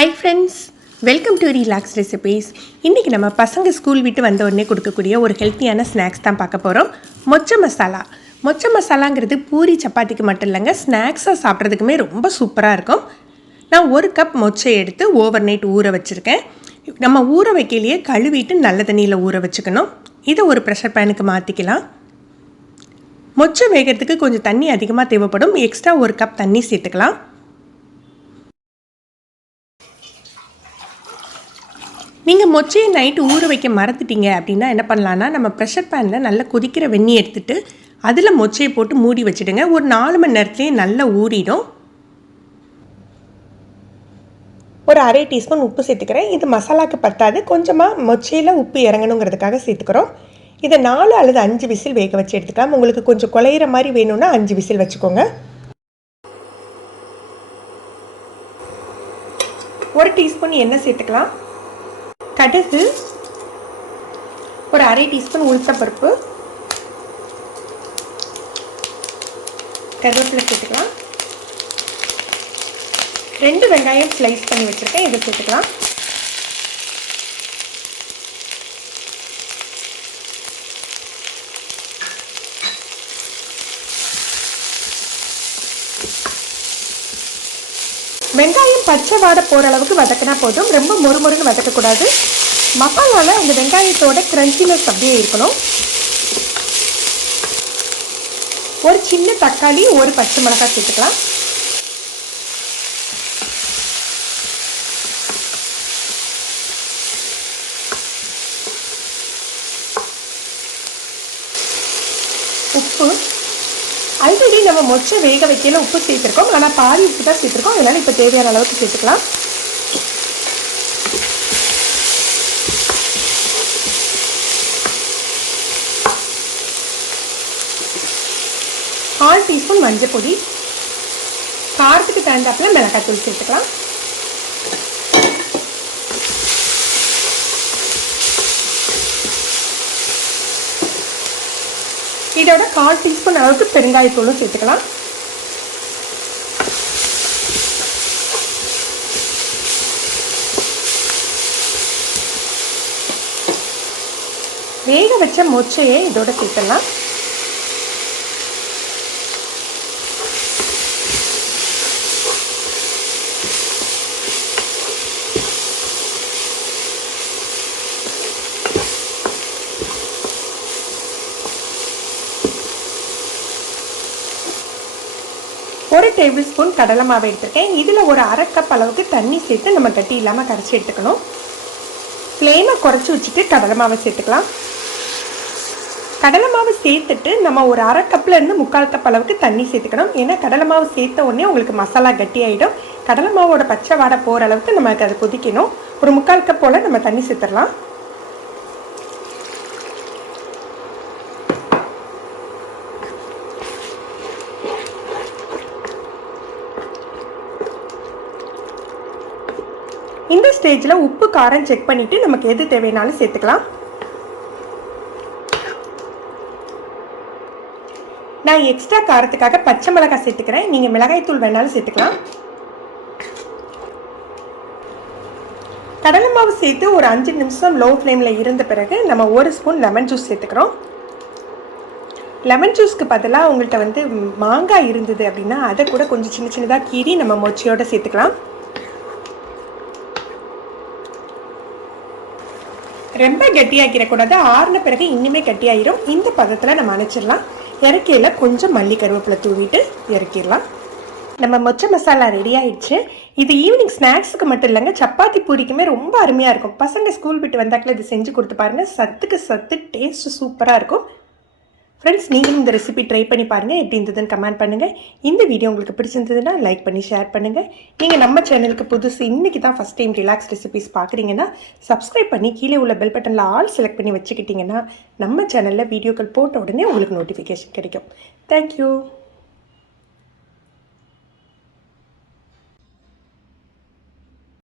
Hi friends, welcome to relax recipes. இன்றைக்கி நம்ம பசங்க ஸ்கூல் விட்டு வந்த உடனே கொடுக்கக்கூடிய ஒரு ஹெல்த்தியான ஸ்நாக்ஸ் தான் பார்க்க போகிறோம். மொச்சை மசாலா. மொச்சை மசாலாங்கிறது பூரி சப்பாத்திக்கு மட்டும் இல்லைங்க, ஸ்நாக்ஸாக சாப்பிட்றதுக்குமே ரொம்ப சூப்பராக இருக்கும். நான் 1 கப் மொச்சை எடுத்து ஓவர் நைட் ஊற வச்சுருக்கேன். நம்ம ஊற வைக்கலையே கழுவிட்டு நல்ல தண்ணியில் ஊற வச்சுக்கணும். இதை ஒரு ப்ரெஷர் பேனுக்கு மாற்றிக்கலாம். மொச்சை வேகிறதுக்கு கொஞ்சம் தண்ணி அதிகமாக தேவைப்படும். எக்ஸ்ட்ரா 1 கப் தண்ணி சேர்த்துக்கலாம். நீங்கள் மொச்சையை நைட்டு ஊற வைக்க மறந்துட்டீங்க அப்படின்னா என்ன பண்ணலான்னா, நம்ம ப்ரெஷர் பேனில் நல்லா கொதிக்கிற வெந்நி எடுத்துகிட்டு அதில் மொச்சையை போட்டு மூடி வச்சுடுங்க. ஒரு 4 மணி நேரத்துலேயே நல்லா ஊறிடும். ஒரு அரை டீஸ்பூன் உப்பு சேர்த்துக்கிறேன். இது மசாலாவுக்கு பத்தாது, கொஞ்சமாக மொச்சையில் உப்பு இறங்கணுங்கிறதுக்காக சேர்த்துக்கிறோம். இதை 4 அல்லது 5 விசில் வேக வச்சு எடுத்துக்கலாம். உங்களுக்கு கொஞ்சம் குழையிற மாதிரி வேணும்னா 5 விசில் வச்சுக்கோங்க. 1 டீஸ்பூன் எண்ணெய் சேர்த்துக்கலாம். கடுகு, ஒரு அரை டீஸ்பூன் உளுத்தம்பருப்பு, கருவேப்பிலை சேர்த்துக்கலாம். 2 வெங்காயம் ஸ்லைஸ் பண்ணி வச்சுருக்கேன், இதை சேர்த்துக்கலாம். வெங்காயம் பச்சை வாடை போகிற அளவுக்கு வதக்கினா போதும், ரொம்ப மொறுமொறுன்னு வதக்கக்கூடாது. மசாலாவில் அந்த வெங்காயத்தோட கிரன்ச்சினஸ் அப்படியே இருக்கணும். ஒரு சின்ன தக்காளி, ஒரு பச்சை மிளகாய் சேர்த்துக்கலாம். உப்பு, ஆல்ரெடி நம்ம மொச்சை வேக வைக்கல உப்பு சேர்த்துருக்கோம், ஆனால் பாதி உப்பு தான் சேர்த்துருக்கோம். அதனால் இப்போ தேவையான அளவுக்கு சேர்த்துக்கலாம். கால் டீஸ்பூன் மஞ்சள் பொடி, காரத்துக்கு தகுந்தாப்புல மிளகாய்த்தூள் சேர்த்துக்கலாம். இதோட 1/4 டீஸ்பூன் அளவுக்கு பெருங்காயத்தூளும் சேர்த்துக்கலாம். வேக வச்ச மொச்சையை இதோட சேர்த்துடலாம். ஒரு டேபிள் ஸ்பூன் கடலை மாவு எடுத்துருக்கேன். இதில் ஒரு அரை கப் அளவுக்கு தண்ணி சேர்த்து நம்ம கட்டி இல்லாமல் கரைச்சி எடுத்துக்கணும். ஃப்ளேமை குறைச்சி வச்சுட்டு கடலை மாவை சேர்த்துக்கலாம். கடலை மாவு சேர்த்துட்டு நம்ம ஒரு அரை கப்லேருந்து 3/4 கப் அளவுக்கு தண்ணி சேர்த்துக்கணும். ஏன்னா கடலை மாவு சேர்த்த உடனே உங்களுக்கு மசாலா கட்டி ஆகிடும். கடலை மாவோட பச்சை வாடை போகிற அளவுக்கு நமக்கு அதை கொதிக்கணும். ஒரு 3/4 கப் போல் நம்ம தண்ணி சேர்த்துடலாம். இந்த ஸ்டேஜில் உப்பு காரம் செக் பண்ணிவிட்டு நமக்கு எது தேவைனாலும் சேர்த்துக்கலாம். நான் எக்ஸ்ட்ரா காரத்துக்காக பச்சை மிளகாய் சேர்த்துக்கிறேன். நீங்கள் மிளகாய்த்தூள் வேணாலும் சேர்த்துக்கலாம். கடலை மாவு சேர்த்து ஒரு 5 நிமிஷம் லோ ஃப்ளேமில் இருந்த பிறகு நம்ம 1 ஸ்பூன் லெமன் ஜூஸ் சேர்த்துக்கிறோம். லெமன் ஜூஸ்க்கு பதிலாக உங்கள்கிட்ட மாங்காய் இருந்தது அப்படின்னா அதை கூட கொஞ்சம் சின்ன சின்னதாக கீறி நம்ம மொச்சையோடு சேர்த்துக்கலாம். ரொம்ப கெட்டியாக்கிடக்கூடாது, ஆறின பிறகு இன்னுமே கெட்டியாயிரும். இந்த பதத்தில் நம்ம அணைச்சிடலாம். இறக்கையில் கொஞ்சம் மல்லி கருவேப்பிலை தூவிட்டு இறக்கிடலாம். நம்ம மொச்சை மசாலா ரெடி ஆகிடுச்சு. இது ஈவினிங் ஸ்நாக்ஸுக்கு மட்டும் இல்லைங்க, சப்பாத்தி பூரிக்குமே ரொம்ப அருமையாக இருக்கும். பசங்க ஸ்கூல் விட்டு வந்தாக்கில் இது செஞ்சு கொடுத்து பாருங்கள். சத்துக்கு சத்து, டேஸ்ட்டு சூப்பராக இருக்கும். ஃப்ரெண்ட்ஸ், நீங்களும் இந்த ரெசிபி ட்ரை பண்ணி பாருங்கள். எப்படி இருந்ததுன்னு கமெண்ட் பண்ணுங்கள். இந்த வீடியோ உங்களுக்கு பிடிச்சிருந்ததுன்னா லைக் பண்ணி ஷேர் பண்ணுங்கள். நீங்கள் நம்ம சேனலுக்கு புதுசு, இன்றைக்கி தான் ஃபஸ்ட் டைம் ரிலாக்ஸ் ரெசிபிஸ் பார்க்குறீங்கன்னா சப்ஸ்கிரைப் பண்ணி கீழே உள்ள பெல் பட்டனில் ஆல் செலக்ட் பண்ணி வச்சுக்கிட்டிங்கன்னா நம்ம சேனலில் வீடியோக்கள் போட்ட உடனே உங்களுக்கு நோட்டிஃபிகேஷன் கிடைக்கும். தேங்க்யூ.